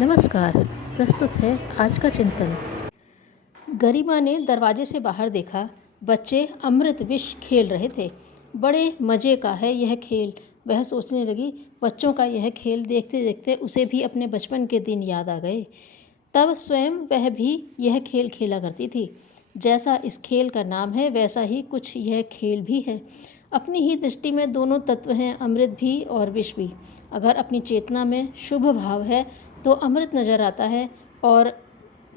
नमस्कार। प्रस्तुत है आज का चिंतन। गरिमा ने दरवाजे से बाहर देखा। बच्चे अमृत विष खेल रहे थे। बड़े मज़े का है यह खेल, वह सोचने लगी। बच्चों का यह खेल देखते देखते उसे भी अपने बचपन के दिन याद आ गए। तब स्वयं वह भी यह खेल खेला करती थी। जैसा इस खेल का नाम है वैसा ही कुछ यह खेल भी है। अपनी ही दृष्टि में दोनों तत्व हैं, अमृत भी और विष भी। अगर अपनी चेतना में शुभ भाव है तो अमृत नज़र आता है, और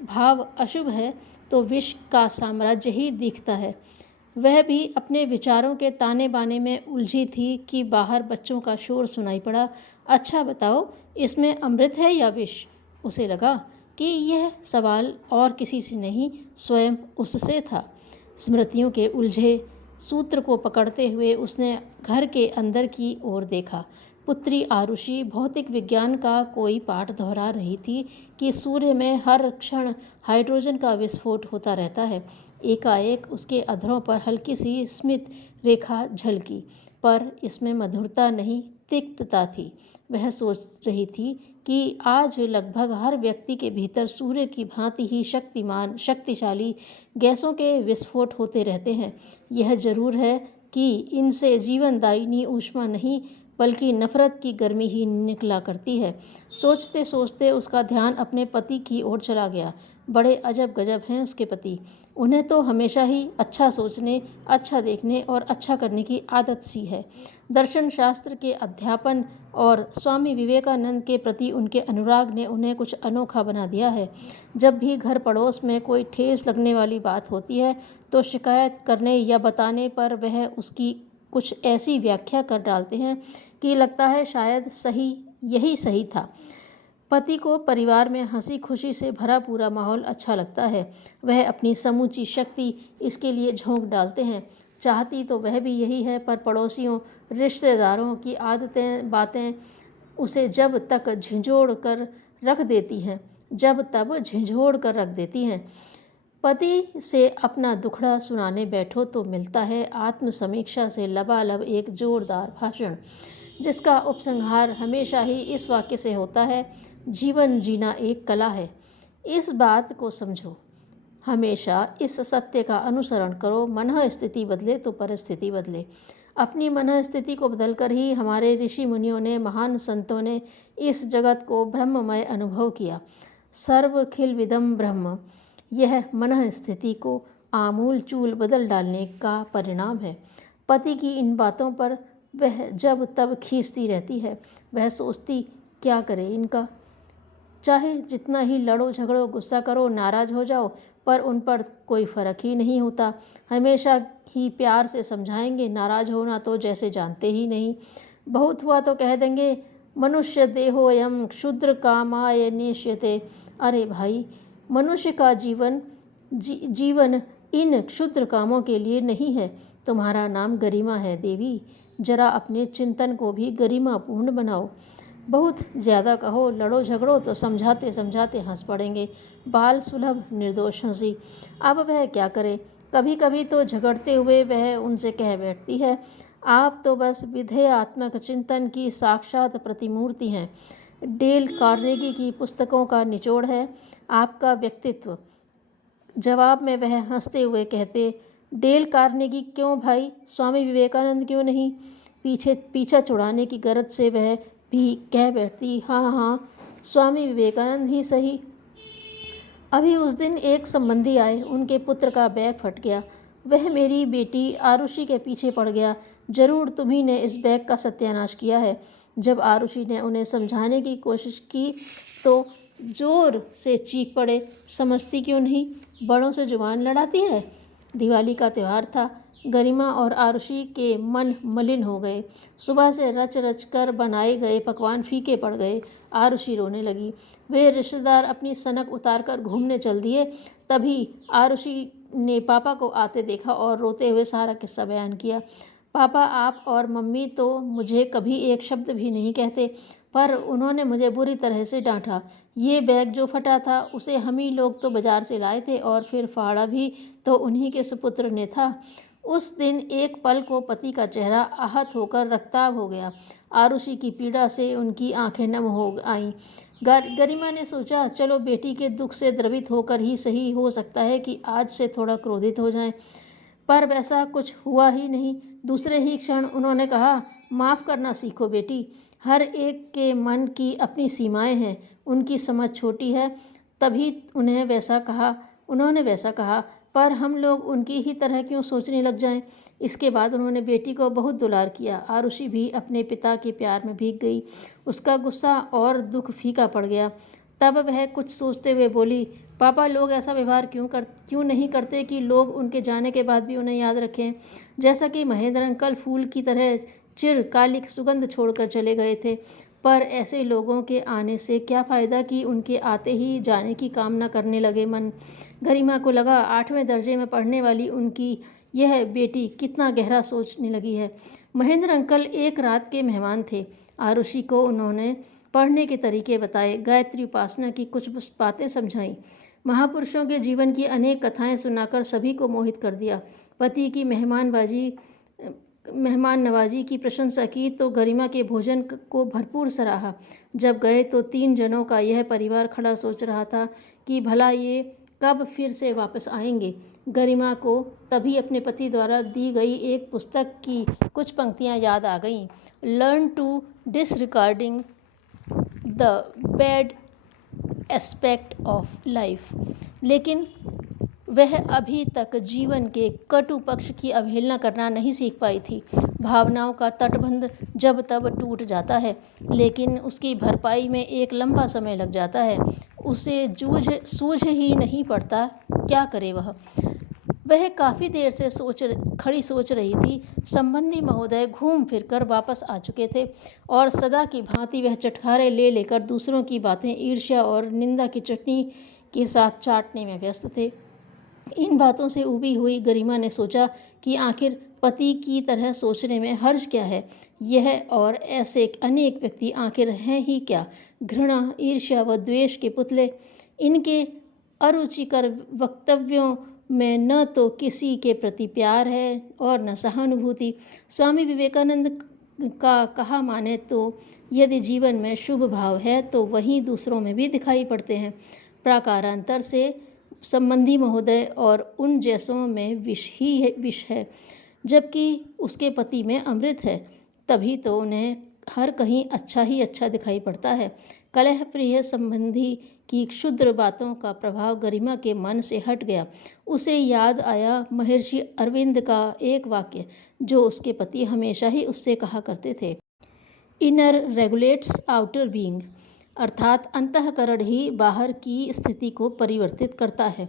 भाव अशुभ है तो विष का साम्राज्य ही दिखता है। वह भी अपने विचारों के ताने बाने में उलझी थी कि बाहर बच्चों का शोर सुनाई पड़ा। अच्छा बताओ, इसमें अमृत है या विष? उसे लगा कि यह सवाल और किसी से नहीं, स्वयं उससे था। स्मृतियों के उलझे सूत्र को पकड़ते हुए उसने घर के अंदर की ओर देखा। पुत्री आरुषि भौतिक विज्ञान का कोई पाठ दोहरा रही थी कि सूर्य में हर क्षण हाइड्रोजन का विस्फोट होता रहता है। एकाएक उसके अधरों पर हल्की सी स्मित रेखा झलकी, पर इसमें मधुरता नहीं, तिक्तता थी। वह सोच रही थी कि आज लगभग हर व्यक्ति के भीतर सूर्य की भांति ही शक्तिशाली गैसों के विस्फोट होते रहते हैं। यह जरूर है कि इनसे जीवनदायिनी ऊष्मा नहीं बल्कि नफरत की गर्मी ही निकला करती है। सोचते सोचते उसका ध्यान अपने पति की ओर चला गया। बड़े अजब गजब हैं उसके पति। उन्हें तो हमेशा ही अच्छा सोचने, अच्छा देखने और अच्छा करने की आदत सी है। दर्शन शास्त्र के अध्यापन और स्वामी विवेकानंद के प्रति उनके अनुराग ने उन्हें कुछ अनोखा बना दिया है। जब भी घर पड़ोस में कोई ठेस लगने वाली बात होती है तो शिकायत करने या बताने पर वह उसकी कुछ ऐसी व्याख्या कर डालते हैं कि लगता है शायद यही सही था। पति को परिवार में हंसी खुशी से भरा पूरा माहौल अच्छा लगता है। वह अपनी समूची शक्ति इसके लिए झोंक डालते हैं। चाहती तो वह भी यही है, पर पड़ोसियों, रिश्तेदारों की आदतें बातें उसे जब तक झिंझोड़ कर रख देती हैं। पति से अपना दुखड़ा सुनाने बैठो तो मिलता है आत्मसमीक्षा से लबालब एक जोरदार भाषण, जिसका उपसंहार हमेशा ही इस वाक्य से होता है, जीवन जीना एक कला है। इस बात को समझो, हमेशा इस सत्य का अनुसरण करो, मनः स्थिति बदले तो परिस्थिति बदले। अपनी मनः स्थिति को बदलकर ही हमारे ऋषि मुनियों ने, महान संतों ने इस जगत को ब्रह्ममय अनुभव किया। सर्वखिलविदं ब्रह्म, यह मनः स्थिति को आमूल चूल बदल डालने का परिणाम है। पति की इन बातों पर वह जब तब खींचती रहती है। वह सोचती, क्या करे इनका, चाहे जितना ही लड़ो झगड़ो, गुस्सा करो, नाराज़ हो जाओ, पर उन पर कोई फ़र्क ही नहीं होता। हमेशा ही प्यार से समझाएंगे, नाराज़ होना तो जैसे जानते ही नहीं। बहुत हुआ तो कह देंगे, मनुष्य देहोयम क्षुद्र कामाय नेष्यते। अरे भाई, मनुष्य का जीवन इन क्षुद्र कामों के लिए नहीं है। तुम्हारा नाम गरिमा है देवी, जरा अपने चिंतन को भी गरिमापूर्ण बनाओ। बहुत ज़्यादा कहो, लड़ो झगड़ो तो समझाते समझाते हंस पड़ेंगे। बाल सुलभ निर्दोष हंसी। अब वह क्या करे, कभी कभी तो झगड़ते हुए वह उनसे कह बैठती है, आप तो बस विधेयात्मक चिंतन की साक्षात प्रतिमूर्ति हैं। डेल कार्नेगी की पुस्तकों का निचोड़ है आपका व्यक्तित्व। जवाब में वह हंसते हुए कहते, डेल कार्नेगी क्यों भाई, स्वामी विवेकानंद क्यों नहीं? पीछा छुड़ाने की गरज से वह भी कह बैठती, हाँ हाँ, स्वामी विवेकानंद ही सही। अभी उस दिन एक संबंधी आए, उनके पुत्र का बैग फट गया। वह मेरी बेटी आरुषि के पीछे पड़ गया। जरूर तुम्ही ने इस बैग का सत्यानाश किया है। जब आरुषि ने उन्हें समझाने की कोशिश की तो जोर से चीख पड़े, समझती क्यों नहीं, बड़ों से जुबान लड़ाती है। दिवाली का त्यौहार था। गरिमा और आरुषि के मन मलिन हो गए। सुबह से रच रच कर बनाए गए पकवान फीके पड़ गए। आरुषि रोने लगी। वे रिश्तेदार अपनी सनक उतार कर घूमने चल दिए। तभी आरुषि ने पापा को आते देखा और रोते हुए सारा किस्सा बयान किया। पापा, आप और मम्मी तो मुझे कभी एक शब्द भी नहीं कहते, पर उन्होंने मुझे बुरी तरह से डांटा। ये बैग जो फटा था उसे हम ही लोग तो बाजार से लाए थे, और फिर फाड़ा भी तो उन्हीं के सुपुत्र ने था। उस दिन एक पल को पति का चेहरा आहत होकर रक्ताभ हो गया। आरुषि की पीड़ा से उनकी आंखें नम हो आईं। गरिमा ने सोचा, चलो बेटी के दुख से द्रवित होकर ही सही, हो सकता है कि आज से थोड़ा क्रोधित हो जाएं। पर वैसा कुछ हुआ ही नहीं। दूसरे ही क्षण उन्होंने कहा, माफ़ करना सीखो बेटी। हर एक के मन की अपनी सीमाएं हैं, उनकी समझ छोटी है, तभी उन्होंने वैसा कहा। पर हम लोग उनकी ही तरह क्यों सोचने लग जाएं? इसके बाद उन्होंने बेटी को बहुत दुलार किया। आरुषि भी अपने पिता के प्यार में भीग गई। उसका गुस्सा और दुख फीका पड़ गया। तब वह कुछ सोचते हुए बोली, पापा, लोग ऐसा व्यवहार क्यों नहीं करते कि लोग उनके जाने के बाद भी उन्हें याद रखें, जैसा कि महेंद्र अंकल फूल की तरह चिरकालिक सुगंध छोड़कर चले गए थे। पर ऐसे लोगों के आने से क्या फ़ायदा कि उनके आते ही जाने की कामना करने लगे मन। गरिमा को लगा 8वें दर्जे में पढ़ने वाली उनकी यह बेटी कितना गहरा सोचने लगी है। महेंद्र अंकल एक रात के मेहमान थे। आरुषि को उन्होंने पढ़ने के तरीके बताए, गायत्री उपासना की कुछ बातें समझाईं, महापुरुषों के जीवन की अनेक कथाएं सुनाकर सभी को मोहित कर दिया। पति की मेहमान नवाजी की प्रशंसा की तो गरिमा के भोजन को भरपूर सराहा। जब गए तो 3 जनों का यह परिवार खड़ा सोच रहा था कि भला ये कब फिर से वापस आएंगे। गरिमा को तभी अपने पति द्वारा दी गई एक पुस्तक की कुछ पंक्तियां याद आ गईं। Learn to disregarding the bad aspect of life. लेकिन वह अभी तक जीवन के कटु पक्ष की अवहेलना करना नहीं सीख पाई थी। भावनाओं का तटबंध जब तब टूट जाता है, लेकिन उसकी भरपाई में एक लंबा समय लग जाता है। उसे सूझ ही नहीं पड़ता क्या करे वह काफ़ी देर से खड़ी सोच रही थी। संबंधी महोदय घूम फिर कर वापस आ चुके थे और सदा की भांति वह चटखारे ले लेकर दूसरों की बातें ईर्ष्या और निंदा की चटनी के साथ चाटने में व्यस्त थे। इन बातों से उबी हुई गरिमा ने सोचा कि आखिर पति की तरह सोचने में हर्ज क्या है। यह और ऐसे अनेक व्यक्ति आखिर हैं ही क्या? घृणा, ईर्ष्या व द्वेष के पुतले। इनके अरुचिकर वक्तव्यों में न तो किसी के प्रति प्यार है और न सहानुभूति। स्वामी विवेकानंद का कहा माने तो यदि जीवन में शुभ भाव है तो वही दूसरों में भी दिखाई पड़ते हैं। प्राकारांतर से संबंधी महोदय और उन जैसों में विष है, जबकि उसके पति में अमृत है। तभी तो उन्हें हर कहीं अच्छा ही अच्छा दिखाई पड़ता है। कलह प्रिय संबंधी की क्षुद्र बातों का प्रभाव गरिमा के मन से हट गया। उसे याद आया महर्षि अरविंद का एक वाक्य, जो उसके पति हमेशा ही उससे कहा करते थे, इनर रेगुलेट्स आउटर बीइंग, अर्थात अंतःकरण ही बाहर की स्थिति को परिवर्तित करता है।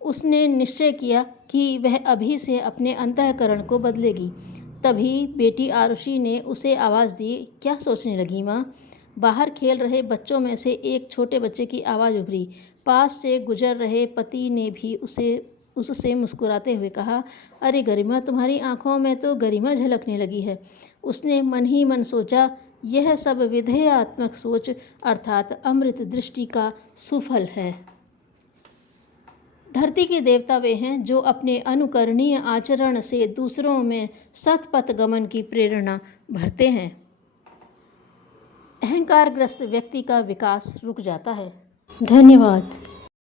उसने निश्चय किया कि वह अभी से अपने अंतःकरण को बदलेगी। तभी बेटी आरुषि ने उसे आवाज़ दी, क्या सोचने लगी माँ? बाहर खेल रहे बच्चों में से एक छोटे बच्चे की आवाज़ उभरी। पास से गुजर रहे पति ने भी उससे मुस्कुराते हुए कहा, अरे गरिमा, तुम्हारी आंखों में तो गरिमा झलकने लगी है। उसने मन ही मन सोचा, यह सब विधेयात्मक सोच अर्थात अमृत दृष्टि का सुफल है। धरती के देवता वे हैं जो अपने अनुकरणीय आचरण से दूसरों में सतपथ गमन की प्रेरणा भरते हैं। अहंकारग्रस्त व्यक्ति का विकास रुक जाता है। धन्यवाद।